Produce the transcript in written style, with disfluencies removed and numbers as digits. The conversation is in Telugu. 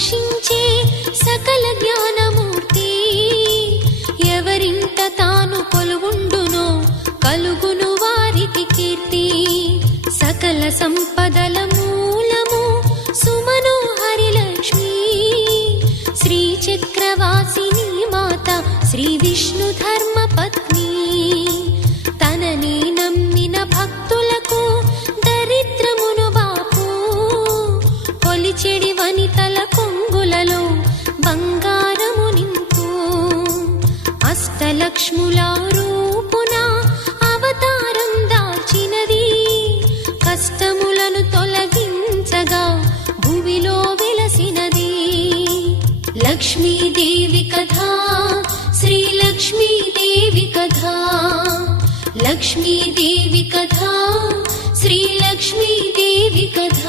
రక్షించే సకల జ్ఞానమూర్తి. ఎవరింట తాను కొలువుండునో కలుగును వారికి కీర్తి. సకల సంపదల మూలము సుమనోహరి లక్ష్మి. శ్రీ చక్రవాసిని మాత శ్రీ విష్ణు ధర్మ పత్ని. తనని నమ్మిన భక్తులకు దరిద్రమును బాపు. కొలిచెడి వనితల కొంగులలో బంగారము నింపు. అష్టలక్ష్ముల రూపున అవతారం దాల్చినది. కష్టములను తొలగించగా భూమిలో వెలసినది. లక్ష్మీదేవి కథ శ్రీ లక్ష్మీదేవి కథ. లక్ష్మీదేవి కథ శ్రీ లక్ష్మీదేవి కథ.